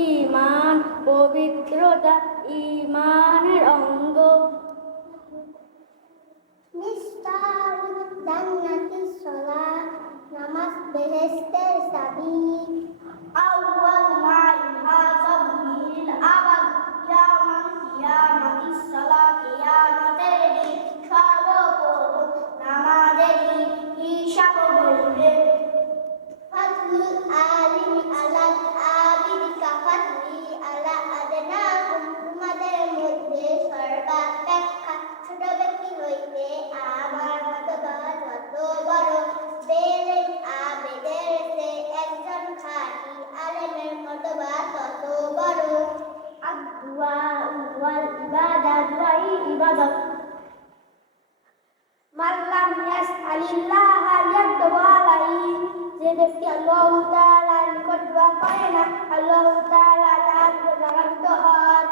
ইমান, পবিত্রতা, ইমানের অঙ্গ। জান্নাতি সালাত নামাজ বেহেশতের চাবি আউয়াল মা ইউহাসাব বিল আবাদ, কিয়ামত, কিয়ামতি সালাত দুয়াই ইবাদত মাল্লাম ইয়াসআলিল্লাহ ইয়াদউ আলাইহি যে ব্যক্তি আল্লাহ তাআলার নিকট দোয়া করে না, আল্লাহ তাআলা তার রাগান্বিত হন।